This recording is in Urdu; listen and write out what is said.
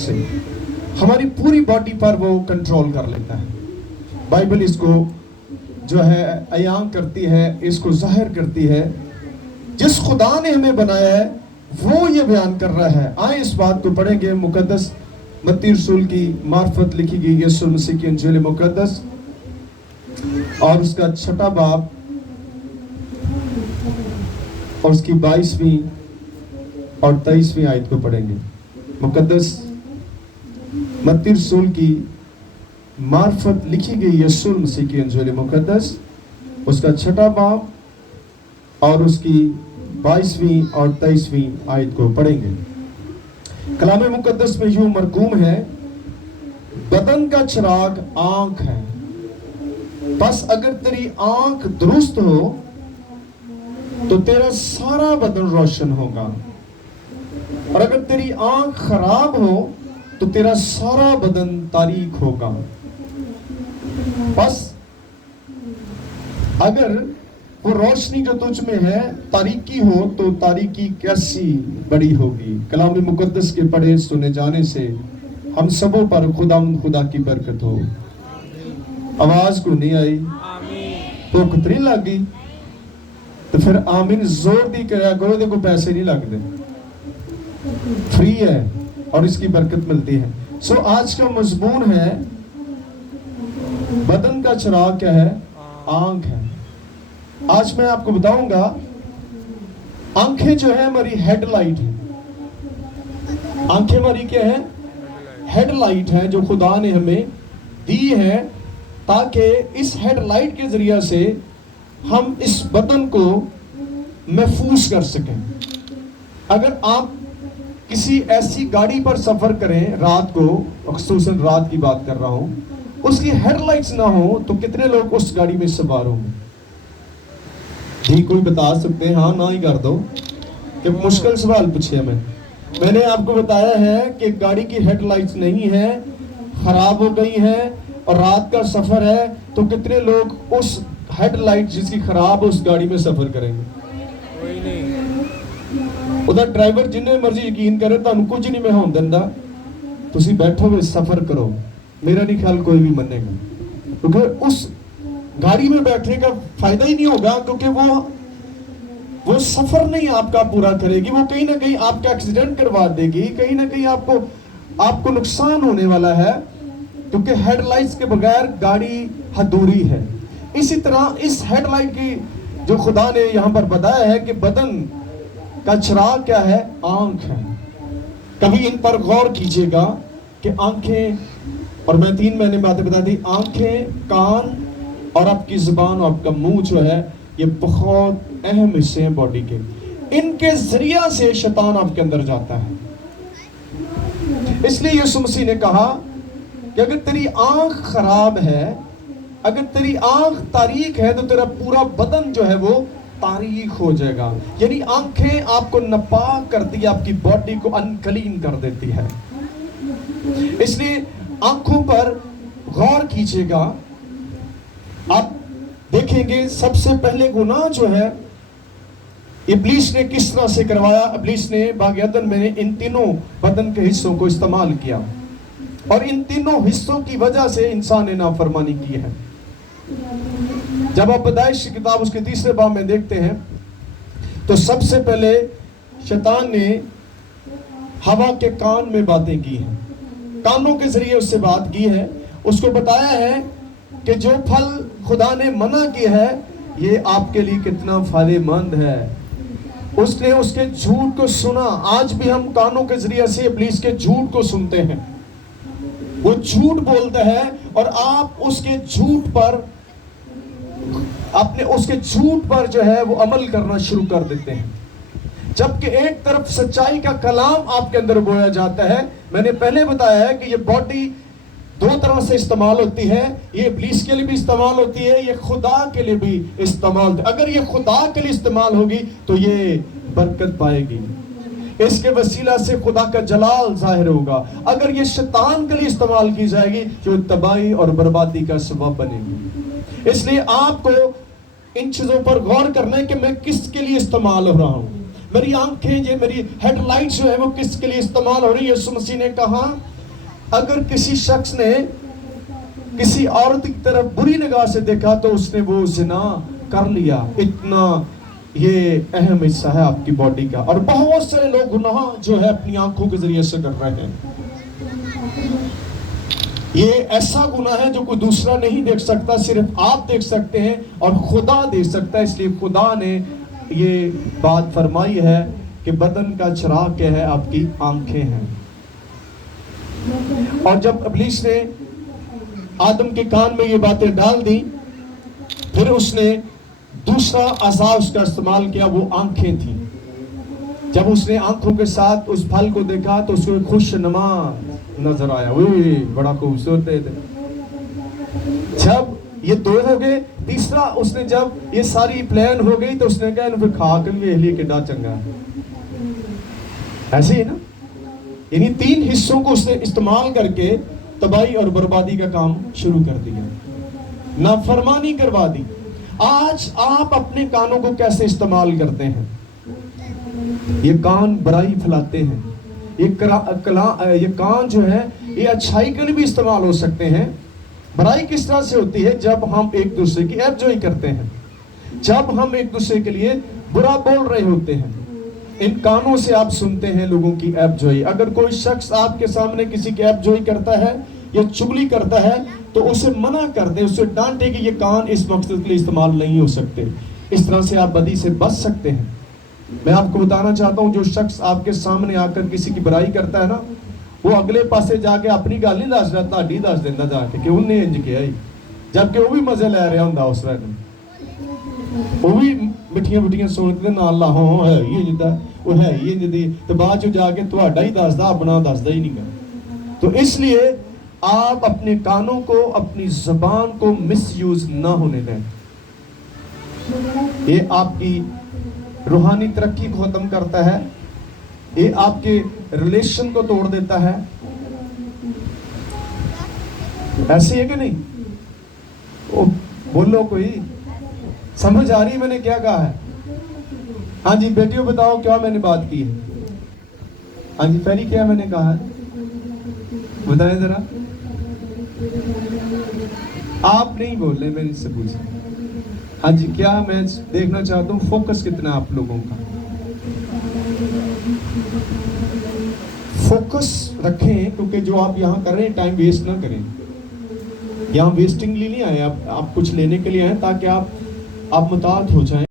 سے ہماری پوری باڈی پر وہ کنٹرول کر لیتا ہے. بائبل اس کو جو ہے عیاں کرتی ہے، اس کو ظاہر کرتی ہے. جس خدا نے ہمیں بنایا ہے وہ یہ بیان کر رہا ہے. آئیں اس بات کو پڑھیں گے. مقدس متی رسول کی معرفت لکھی گئی یسوع مسیح کی انجیل مقدس اور اس کا 6 باب اور اس کی 22ویں اور 23ویں آیت کو پڑھیں گے. مقدس متی رسول کی معرفت لکھی گئی یسوع مسیح کی انجیل مقدس اس کا 6 باب اور اس کی 22ویں اور 23ویں آیت کو پڑھیں گے. کلام مقدس میں یوں مرقوم ہے، بدن کا چراغ آنکھ ہے، بس اگر تیری آنکھ درست ہو تو تیرا سارا بدن روشن ہوگا، اور اگر تیری آنکھ خراب ہو تو تیرا سارا بدن تاریک ہوگا. بس اگر وہ روشنی جو تجھ میں ہے تاریکی ہو تو تاریکی کیسی بڑی ہوگی. کلام مقدس کے پڑھے سنے جانے سے ہم سبوں پر خدا کی برکت ہو. آواز کو نہیں آئی تو کتری لگ گئی تو پھر آمین زور دی کریا کرو. دیکھو پیسے نہیں لگ دے، فری ہے اور اس کی برکت ملتی ہے. سو آج کا مضمون ہے بدن کا چراغ کیا ہے؟ آنکھ ہے. آج میں آپ کو بتاؤں گا آنکھیں جو ہے ہماری ہیڈ لائٹ ہے. آنکھیں ہماری کیا ہے؟ ہیڈ لائٹ ہے جو خدا نے ہمیں دی ہے تاکہ اس ہیڈ لائٹ کے ذریعے سے ہم اس بدن کو محفوظ کر سکیں. اگر آپ کسی ایسی گاڑی پر سفر کریں رات کو، خصوصاً رات کی بات کر رہا ہوں، اس کی ہیڈ لائٹس نہ ہو تو کتنے لوگ اس گاڑی میں سوار ہوں گے؟ جی کوئی بتا سکتے ہیں؟ ہاں نہ ہی کر دو کہ مشکل سوال پوچھے. میں نے آپ کو بتایا ہے کہ گاڑی کی ہیڈ لائٹس نہیں ہے، خراب ہو گئی ہے اور رات کا سفر ہے تو کتنے لوگ اس ہیڈ لائٹ جس کی خراب اس گاڑی میں سفر کریں گے؟ کوئی نہیں. ادھر ڈرائیور جنہیں مرضی یقین کرے تو ہم کچھ نہیں میں ہوں دندا تسی بیٹھو گے سفر کرو، میرا نہیں خیال کوئی بھی منے گا، کیونکہ اس گاڑی میں بیٹھنے کا فائدہ ہی نہیں ہوگا، کیونکہ وہ سفر نہیں آپ کا پورا کرے گی. وہ کہیں نہ کہیں آپ کا ایکسیڈنٹ کروا دے گی، کہیں نہ کہیں آپ کو نقصان ہونے والا ہے، کیونکہ ہیڈ لائٹس کے بغیر گاڑی ادھوری ہے. اسی طرح اس ہیڈ لائٹ کی جو خدا نے یہاں پر بتایا ہے کہ بدن کا چراغ کیا ہے؟ آنکھ ہے. کبھی ان پر غور کیجئے گا کہ آنکھیں، اور میں 3 مہینے باتیں بتا دی، آنکھیں، کان اور آپ کی زبان اور آپ کا منہ جو ہے یہ بہت اہم حصے ہیں باڈی کے. ان کے ذریعہ سے شیطان آپ کے اندر جاتا ہے. اس لیے یسوع مسیح نے کہا کہ اگر تیری آنکھ خراب ہے، اگر تیری آنکھ تاریک ہے تو تیرا پورا بدن جو ہے وہ تاریک ہو جائے گا. یعنی آنکھیں آپ کو ناپاک کرتی ہے، آپ کی باڈی کو انکلین کر دیتی ہے. اس لیے آنکھوں پر غور کیجئے گا. آپ دیکھیں گے سب سے پہلے گناہ جو ہے ابلیس نے کس طرح سے کروایا. ابلیس نے باغ عدن میں ان تینوں بدن کے حصوں کو استعمال کیا اور ان تینوں حصوں کی وجہ سے انسان نے نافرمانی کی ہے. جب آپ پیدائش کی کتاب اس کے 3 باب میں دیکھتے ہیں تو سب سے پہلے شیطان نے ہوا کے کان میں باتیں کی ہیں، کانوں کے ذریعے اس سے بات کی ہے. اس کو بتایا ہے کہ جو پھل خدا نے منع کیا ہے یہ آپ کے لیے کتنا فائدہ مند ہے. اس نے اس کے جھوٹ کو سنا. آج بھی ہم کانوں کے ذریعے سے ابلیس کے جھوٹ کو سنتے ہیں. وہ جھوٹ بولتا ہے اور آپ اس کے جھوٹ پر جو ہے وہ عمل کرنا شروع کر دیتے ہیں. جبکہ ایک طرف سچائی کا کلام آپ کے اندر بویا جاتا ہے. میں نے پہلے بتایا ہے کہ یہ باڈی 2 طرح سے استعمال ہوتی ہے. یہ ابلیس کے لیے بھی استعمال ہوتی ہے، یہ خدا کے لیے بھی استعمال ہوتی ہے. اگر یہ خدا کے لیے استعمال ہوگی تو یہ برکت پائے گی، اس کے وسیلہ سے خدا کا جلال ظاہر ہوگا. اگر یہ شیطان کے لیے استعمال کی جائے گی جو تباہی اور بربادی کا سبب بنے گی. اس لیے آپ کو ان چیزوں پر غور کرنا ہے کہ میں کس کے لیے استعمال ہو رہا ہوں. میری آنکھیں یہ میری ہیڈ لائٹ جو ہے وہ کس کے لیے استعمال ہو رہی ہے؟ یسوع مسیح نے کہا اگر کسی شخص نے کسی عورت کی طرف بری نگاہ سے دیکھا تو اس نے وہ زنا کر لیا. اتنا یہ اہم حصہ ہے آپ کی باڈی کا. اور بہت سارے لوگ گناہ جو ہے اپنی آنکھوں کے ذریعے سے کر رہے ہیں. یہ ایسا گناہ ہے جو کوئی دوسرا نہیں دیکھ سکتا, صرف آپ دیکھ سکتے ہیں اور خدا دیکھ سکتا ہے. اس لیے خدا نے یہ بات فرمائی ہے کہ بدن کا چراغ کیا ہے؟ آپ کی آنکھیں ہیں. اور جب ابلیس نے آدم کے کان میں یہ باتیں ڈال دی, پھر اس نے دوسرا اعضاء اس کا استعمال کیا, وہ آنکھیں تھیں. جب اس نے آنکھوں کے ساتھ اس پھل کو دیکھا تو اس کو خوش نما نظر آیا, وہی بڑا خوبصورت ہے. جب یہ دو ہو گئے, تیسرا اس نے جب یہ ساری پلان ہو گئی تو اس نے کہا انہوں پھر کھا کر بھی اہلی کڈا چنگا ہے. ایسے ہی نا, یعنی تین حصوں کو اس نے استعمال کر کے تباہی اور بربادی کا کام شروع کر دیا, نافرمانی کروا دی. آج آپ اپنے کانوں کو کیسے استعمال کرتے ہیں؟ یہ کان برائی پھیلاتے ہیں. یہ کان جو ہے یہ اچھائی کے لیے بھی استعمال ہو سکتے ہیں. برائی کس طرح سے ہوتی ہے؟ جب ہم ایک دوسرے کی عیب جوئی کرتے ہیں, جب ہم ایک دوسرے کے لیے برا بول رہے ہوتے ہیں. ان کانوں سے آپ سنتے ہیں لوگوں کی عیب جوئی. اگر کوئی شخص آپ کے سامنے کسی کی عیب جوئی کرتا ہے یا چغلی کرتا ہے تو اسے منع کر دیں, اسے ڈانٹے کہ یہ کان اس مقصد کے لیے استعمال نہیں ہو سکتے. اس طرح سے آپ بدی سے بچ سکتے ہیں. میں آپ کو بتانا چاہتا ہوں, جو شخص آپ کے سامنے آ کر کسی کی برائی کرتا ہے نا, وہ اگلے پاسے جا کے اپنی گل نہیں دس رہا, تہاڈی دس دیندا جا کے کہ انہیں انج کیا ہی, جبکہ وہ بھی مزے لے رہا ہوندا اس وقت. وہ بھی مٹھیاں مٹھیاں سن کے نال لا ہوں ہے یہ جدا وہ ہے یہ جدی, تو بعد چ جا کے تہاڈا ہی دسدا, اپنا دسدا ہی نہیں گا. تو اس لیے آپ اپنے کانوں کو, اپنی زبان کو مس یوز نہ ہونے دیں. یہ آپ کی روحانی ترقی کو ختم کرتا ہے, یہ آپ کے ریلیشن کو توڑ دیتا ہے. ایسے ہے کہ نہیں؟ بولو, کوئی سمجھ آ رہی میں نے کیا کہا ہے؟ ہاں جی بیٹیوں بتاؤ کیا میں نے بات کی ہے؟ ہاں جی فیری کیا میں نے کہا ہے بتائیں ذرا. آپ نہیں بول رہے, میں نے اس سے پوچھا. ہاں جی کیا میں دیکھنا چاہتا ہوں فوکس کتنا آپ لوگوں کا. فوکس رکھیں, کیونکہ جو آپ یہاں کر رہے ہیں ٹائم ویسٹ نہ کریں. یہاں ویسٹنگ لیے نہیں آئے, آپ کچھ لینے کے لیے آئے تاکہ آپ متعارف ہو جائیں.